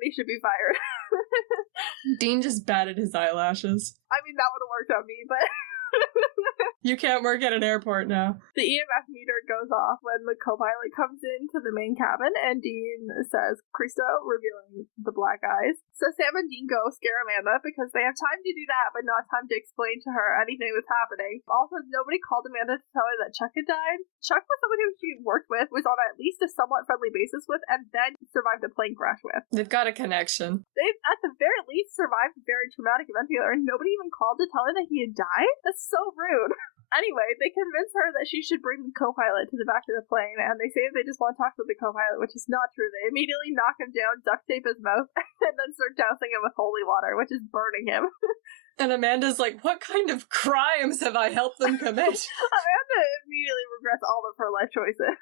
everybody should be fired. Dean just batted his eyelashes. I mean, that would have worked on me, but... You can't work at an airport now. The EMF meter goes off when the co-pilot comes into the main cabin, and Dean says, Cristo, revealing the black eyes. So Sam and Dean go scare Amanda because they have time to do that, but not time to explain to her anything that's happening. Also, nobody called Amanda to tell her that Chuck had died. Chuck was someone who she worked with, was on at least a somewhat friendly basis with, and then survived a plane crash with. They've got a connection. They've, at the very least, survived a very traumatic event together, and nobody even called to tell her that he had died? That's so rude. Anyway, they convince her that she should bring the co-pilot to the back of the plane, and they say they just want to talk to the co-pilot, which is not true. They immediately knock him down, duct tape his mouth, and then start dousing him with holy water, which is burning him. And Amanda's like, what kind of crimes have I helped them commit? Amanda immediately regrets all of her life choices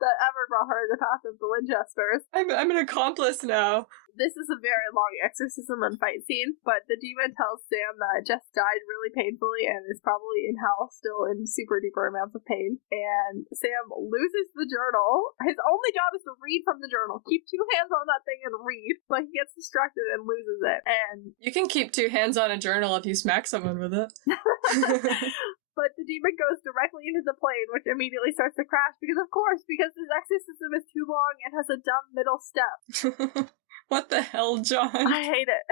that ever brought her in the path of the Winchesters. I'm an accomplice now. This is a very long exorcism and fight scene, but the demon tells Sam that Jess died really painfully and is probably in hell, still in super duper amounts of pain. And Sam loses the journal. His only job is to read from the journal. Keep two hands on that thing and read, but he gets distracted and loses it. And you can keep two hands on a journal if you smack someone with it. But the demon goes directly into the plane, which immediately starts to crash because his exorcism is too long and has a dumb middle step. What the hell, John? I hate it.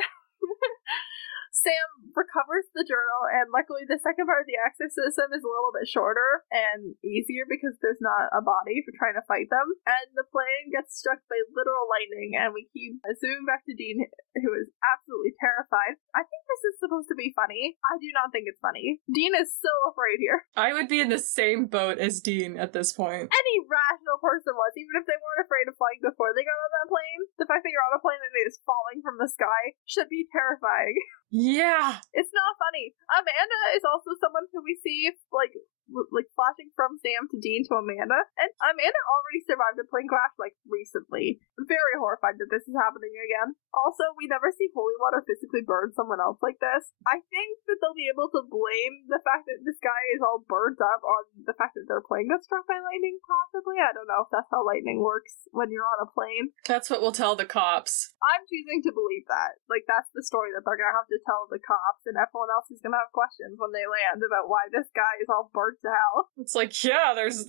Sam recovers the journal, and luckily the second part of the exorcism is a little bit shorter and easier because there's not a body for trying to fight them. And the plane gets struck by literal lightning, and we keep zooming back to Dean, who is absolutely terrified. I think this is supposed to be funny. I do not think it's funny. Dean is so afraid here. I would be in the same boat as Dean at this point. Any rational person was, even if they weren't afraid of flying before they got on that plane. The fact that you're on a plane and it is falling from the sky should be terrifying. Yeah. It's not funny. Amanda is also someone who we see, like flashing from Sam to Dean to Amanda. And Amanda already survived a plane crash, recently. Very horrified that this is happening again. Also, we never see holy water physically burn someone else like this. I think that they'll be able to blame the fact that this guy is all burnt up on the fact that their plane got struck by lightning, possibly. I don't know if that's how lightning works when you're on a plane. That's what we'll tell the cops. I'm choosing to believe that. That's the story that they're gonna have to tell the cops, and everyone else is gonna have questions when they land about why this guy is all burnt to hell. It's like, yeah, there's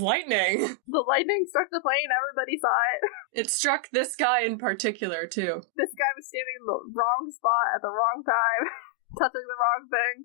lightning. The lightning struck the plane, everybody saw it. It struck this guy in particular, too. This guy was standing in the wrong spot at the wrong time. Touching the wrong thing.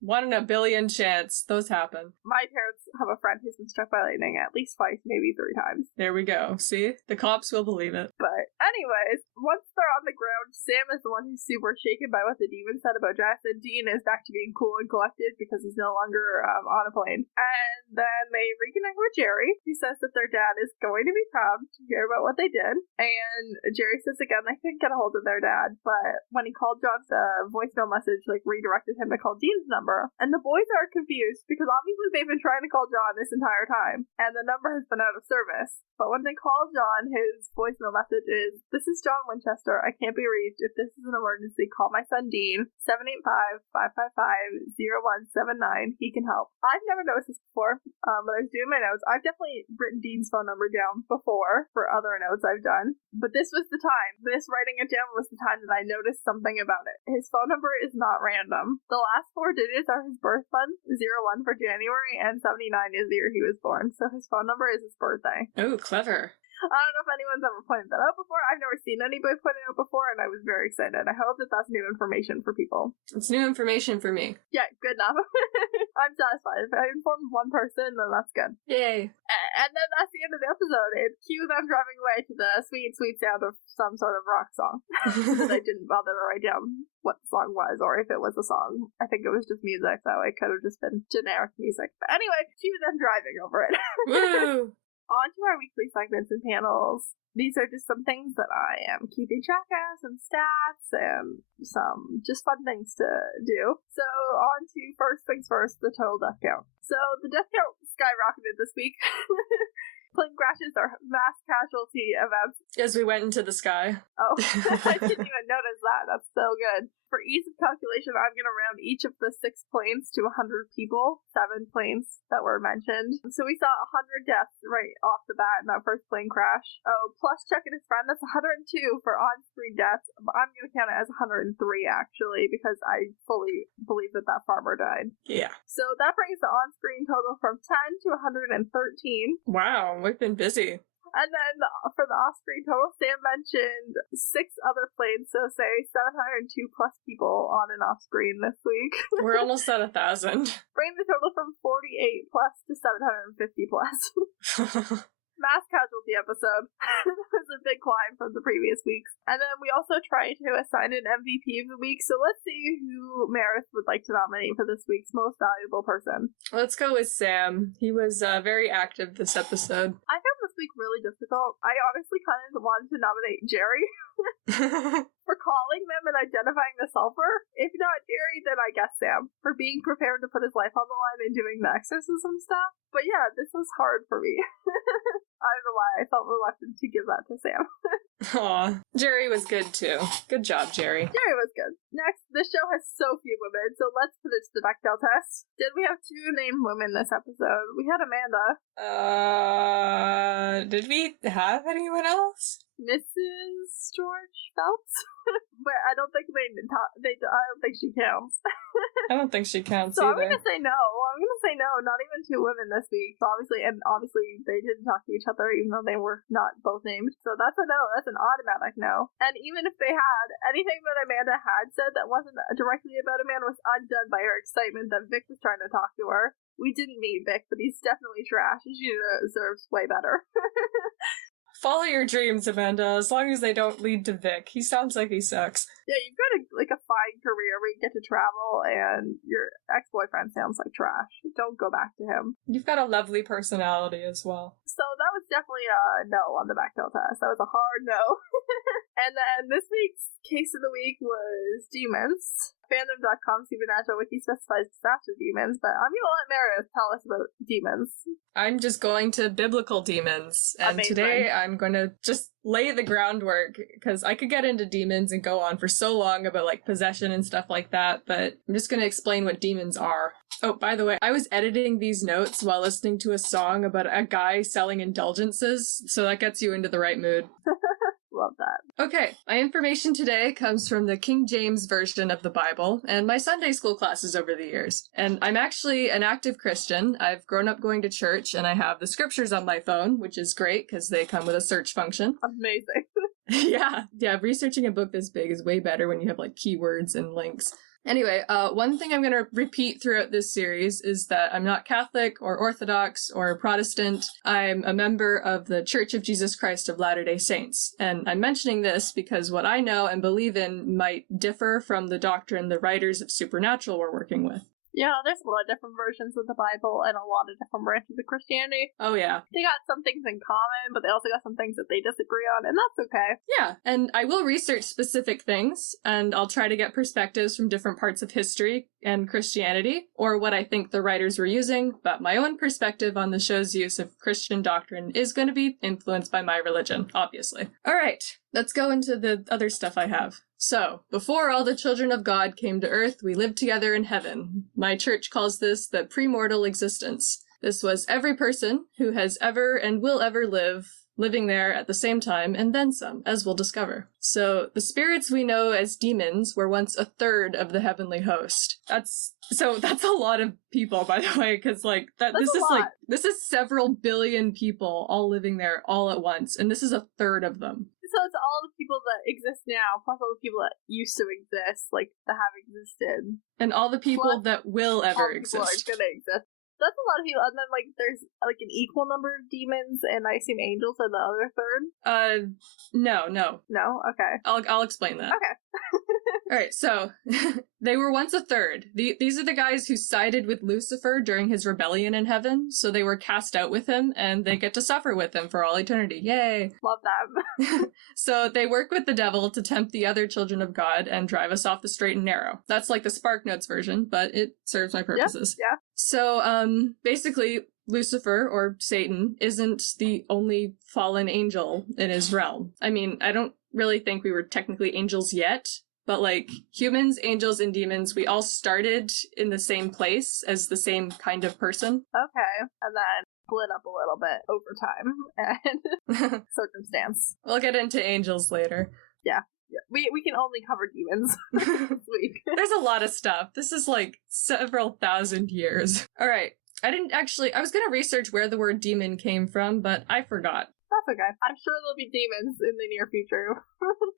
1 in a billion chance. Those happen. My parents have a friend who's been struck by lightning at least twice, maybe 3 times. There we go. See? The cops will believe it. But anyways, once they're on the ground, Sam is the one who's super shaken by what the demon said about Jess, and Dean is back to being cool and collected because he's no longer on a plane. And then they reconnect with Jerry, who says that their dad is going to be proud to hear about what they did. And Jerry says again they couldn't get a hold of their dad, but when he called John, the voicemail message redirected him to call Dean's number. And the boys are confused because obviously they've been trying to call John this entire time, and the number has been out of service. But when they call John, his voicemail message is, "This is John Winchester. I can't be reached. If this is an emergency, call my son Dean, 785-555-0179. He can help." I've never noticed this before, but I was doing my notes. I've definitely written Dean's phone number down before for other notes I've done, but this was the time. This writing it down was the time that I noticed something about it. His phone number is not random. The last 4 digits are his birth month, 01 for January, and 79 is the year he was born, so his phone number is his birthday. Oh, clever. I don't know if anyone's ever pointed that out before. I've never seen anybody point it out before, and I was very excited. I hope that that's new information for people. It's new information for me. Yeah, good enough. I'm satisfied. If I informed one person, then that's good. Yay. And then that's the end of the episode. It cue them driving away to the sweet, sweet sound of some sort of rock song. That I didn't bother to write down what the song was, or if it was a song. I think it was just music, so it could have just been generic music. But anyway, cue them driving over it. Woo! On to our weekly segments and panels. These are just some things that I am keeping track of, some stats, and some just fun things to do. So on to first things first, the total death count. So the death count skyrocketed this week. Plane crashes are mass casualty events. As we went into the sky. Oh, I didn't even notice that. That's so good. For ease of calculation, I'm going to round each of the 6 planes to 100 people, 7 planes that were mentioned. So we saw 100 deaths right off the bat in that first plane crash. Oh, plus Chuck and his friend, that's 102 for on-screen deaths. But I'm going to count it as 103, actually, because I fully believe that that farmer died. Yeah. So that brings the on-screen total from 10 to 113. Wow, we've been busy. And then for the off-screen total, Sam mentioned 6 other planes, so say 702 plus people on and off-screen this week. We're almost at 1,000. Bring the total from 48 plus to 750 plus. Mass casualty episode. That was a big climb from the previous weeks. And then we also tried to assign an MVP of the week, so let's see who Meredith would like to nominate for this week's most valuable person. Let's go with Sam. He was very active this episode. I found this week really difficult. I honestly kind of wanted to nominate Jerry for calling them and identifying the sulfur. If not Jerry, then I guess Sam, for being prepared to put his life on the line and doing the exorcism stuff. But yeah, this was hard for me. I don't know why I felt reluctant to give that to Sam. Aw, Jerry was good too. Good job, Jerry. Jerry was good. Next, this show has so few women, so let's put it to the Bechdel test. Did we have 2 named women this episode? We had Amanda. Did we have anyone else? Mrs. George Phelps? But I don't think I don't think she counts. I don't think she counts So either. I'm gonna say no. Not even 2 women this week. So obviously they didn't talk to each other, even though they were not both named. So that's a no. That's an automatic no. And even if they had, anything that Amanda had said that wasn't directly about Amanda was undone by her excitement that Vic was trying to talk to her. We didn't meet Vic, but he's definitely trash, and she deserves way better. Follow your dreams, Amanda, as long as they don't lead to Vic. He sounds like he sucks. Yeah, you've got a fine career where you get to travel, and your ex-boyfriend sounds like trash. Don't go back to him. You've got a lovely personality as well. So that was definitely a no on the Bechdel test. That was a hard no. And then this week's case of the week was demons. Fandom.com Supernatural Wiki specifies disaster demons, but I'm going to let Meredith tell us about demons. I'm just going to biblical demons, and Amazing. today I'm going to just lay the groundwork, because I could get into demons and go on for so long about, like, possession and stuff like that, but I'm just going to explain what demons are. Oh, by the way, I was editing these notes while listening to a song about a guy selling indulgences, so that gets you into the right mood. Love that. Okay, my information today comes from the King James Version of the Bible and my Sunday school classes over the years. And I'm actually an active Christian. I've grown up going to church, and I have the scriptures on my phone, which is great because they come with a search function. Amazing. Yeah, researching a book this big is way better when you have, like, keywords and links. Anyway, one thing I'm going to repeat throughout this series is that I'm not Catholic or Orthodox or Protestant. I'm a member of the Church of Jesus Christ of Latter-day Saints. And I'm mentioning this because what I know and believe in might differ from the doctrine the writers of Supernatural were working with. Yeah, there's a lot of different versions of the Bible and a lot of different branches of Christianity. Oh, yeah. They got some things in common, but they also got some things that they disagree on, and that's okay. Yeah, and I will research specific things, and I'll try to get perspectives from different parts of history and Christianity, or what I think the writers were using, but my own perspective on the show's use of Christian doctrine is going to be influenced by my religion, obviously. All right, let's go into the other stuff I have. So, before all the children of God came to earth, we lived together in heaven. My church calls this the premortal existence. This was every person who has ever and will ever live, living there at the same time, and then some, as we'll discover. So, the spirits we know as demons were once a third of the heavenly host. That's a lot of people, by the way, because, like, this is several billion people all living there all at once, and this is a third of them. So it's all the people that exist now, plus all the people that used to exist, like, that have existed. And all the people Plus, that will ever exist. All the people are gonna exist. That's a lot of people, and then, like, there's, like, an equal number of demons, and I assume angels are the other third? No. No? Okay. I'll explain that. Okay. Alright, so, they were once a third. These are the guys who sided with Lucifer during his rebellion in heaven, so they were cast out with him, and they get to suffer with him for all eternity. Yay! Love them. So they work with the devil to tempt the other children of God and drive us off the straight and narrow. That's like the SparkNotes version, but it serves my purposes. Yeah. So, basically, Lucifer, or Satan, isn't the only fallen angel in his realm. I mean, I don't really think we were technically angels yet, but like humans, angels, and demons, we all started in the same place as the same kind of person. Okay. And then split up a little bit over time and circumstance. We'll get into angels later. Yeah. We can only cover demons this week. There's a lot of stuff. This is like several thousand years. All right. I was going to research where the word demon came from, but I forgot. That's okay. I'm sure there'll be demons in the near future.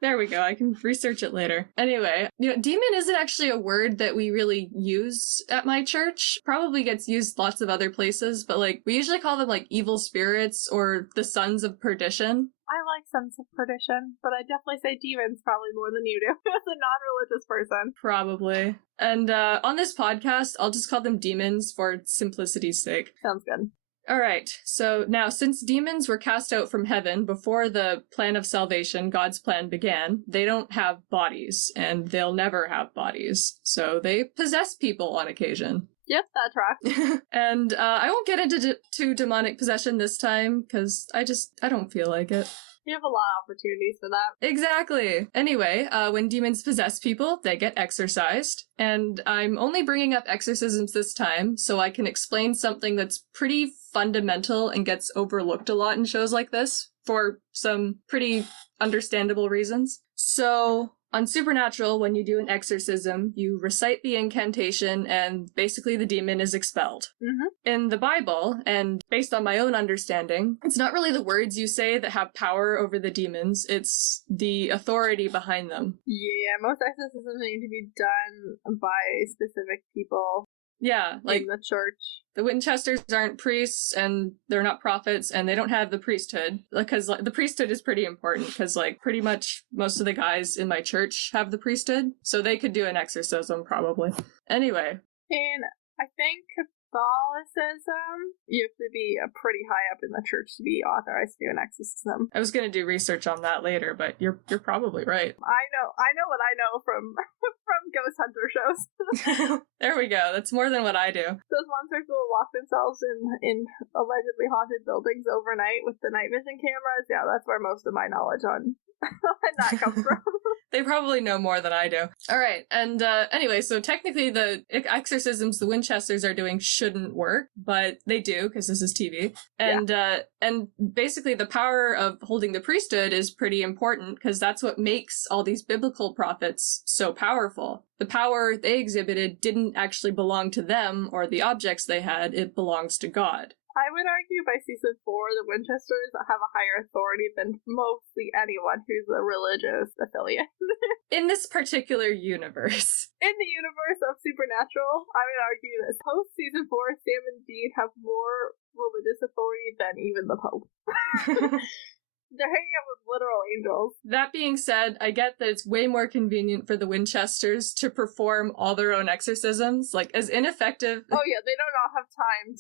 There we go. I can research it later. Anyway, demon isn't actually a word that we really use at my church. Probably gets used lots of other places, but like we usually call them like evil spirits or the sons of perdition. I like sons of perdition, but I definitely say demons probably more than you do as a non-religious person. Probably. And on this podcast, I'll just call them demons for simplicity's sake. Sounds good. All right, so now since demons were cast out from heaven before the plan of salvation, God's plan, began, they don't have bodies, and they'll never have bodies, so they possess people on occasion. Yep, that tracks. And I won't get into demonic possession this time, because I don't feel like it. You have a lot of opportunities for that. Exactly. Anyway, when demons possess people, they get exorcised. And I'm only bringing up exorcisms this time so I can explain something that's pretty fundamental and gets overlooked a lot in shows like this for some pretty understandable reasons. So, on Supernatural, when you do an exorcism, you recite the incantation and basically the demon is expelled. Mm-hmm. In the Bible, and based on my own understanding, it's not really the words you say that have power over the demons, it's the authority behind them. Yeah, most exorcisms need to be done by specific people. Yeah, like in the church. The Winchesters aren't priests, and they're not prophets, and they don't have the priesthood. Because the priesthood is pretty important, because pretty much most of the guys in my church have the priesthood, so they could do an exorcism, probably. Anyway. And I think Catholicism, you have to be pretty high up in the church to be authorized to do an exorcism. I was going to do research on that later, but you're probably right. I know what I know from ghost hunter shows. There we go. That's more than what I do. Those monsters will lock themselves in allegedly haunted buildings overnight with the night vision cameras. Yeah, that's where most of my knowledge on that comes from. They probably know more than I do. All right, and anyway, so technically the exorcisms the Winchesters are doing shouldn't work, but they do because this is TV. And and basically the power of holding the priesthood is pretty important because that's what makes all these biblical prophets so powerful. The power they exhibited didn't actually belong to them or the objects they had, it belongs to God. I would argue by season 4, the Winchesters have a higher authority than mostly anyone who's a religious affiliate. In this particular universe. In the universe of Supernatural, I would argue that post season 4, Sam and Dean have more religious authority than even the Pope. They're hanging out with literal angels. That being said, I get that it's way more convenient for the Winchesters to perform all their own exorcisms. As ineffective... Oh yeah, they don't all have time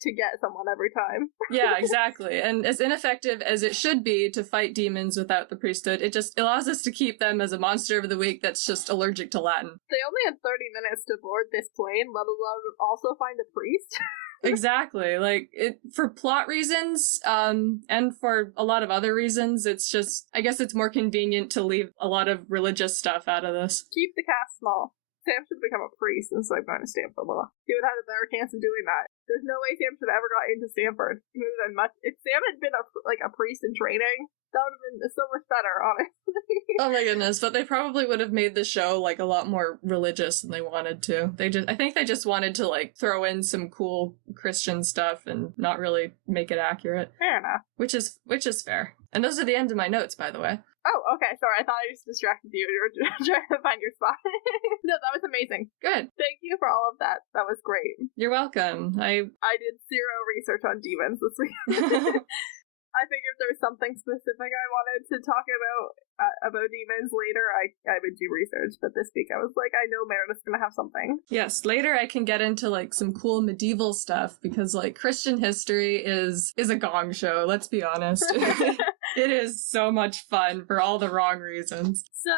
to get someone every time. Yeah, exactly. And as ineffective as it should be to fight demons without the priesthood, it just allows us to keep them as a monster of the week that's just allergic to Latin. They only had 30 minutes to board this plane, let alone also find a priest. Exactly. For plot reasons, and for a lot of other reasons, it's just, I guess it's more convenient to leave a lot of religious stuff out of this. Keep the cast small. Sam should become a priest instead of going to Stanford Law. He would have a better chance of doing that. There's no way Sam should have ever got into Stanford. He would have been much. If Sam had been a priest in training, that would have been so much better, honestly. Oh my goodness, but they probably would have made the show a lot more religious than they wanted to. I think they just wanted to throw in some cool Christian stuff and not really make it accurate. Fair enough. Which is fair. And those are the end of my notes, by the way. Oh, okay. Sorry, I thought I just distracted you. You were trying to find your spot. No, that was amazing. Good. Thank you for all of that. That was great. You're welcome. I did zero research on demons this week. I figured if there was something specific I wanted to talk about demons later, I would do research. But this week I was like, I know Meredith's gonna have something. Yes, later I can get into some cool medieval stuff because Christian history is a gong show. Let's be honest. It is so much fun for all the wrong reasons. So,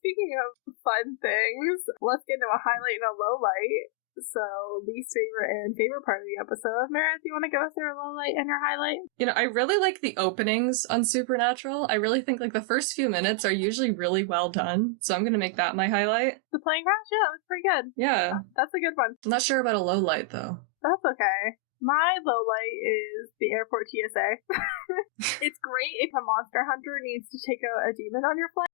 speaking of fun things, let's get into a highlight and a low light. So, least favorite and favorite part of the episode. Meredith, do you want to go through a low light and your highlight? You know, I really like the openings on Supernatural. I really think, like, the first few minutes are usually really well done, so I'm gonna make that my highlight. The plane crash? Yeah, that was pretty good. Yeah. That's a good one. I'm not sure about a low light, though. That's okay. My low light is the airport TSA. It's great if a monster hunter needs to take out a demon on your flight,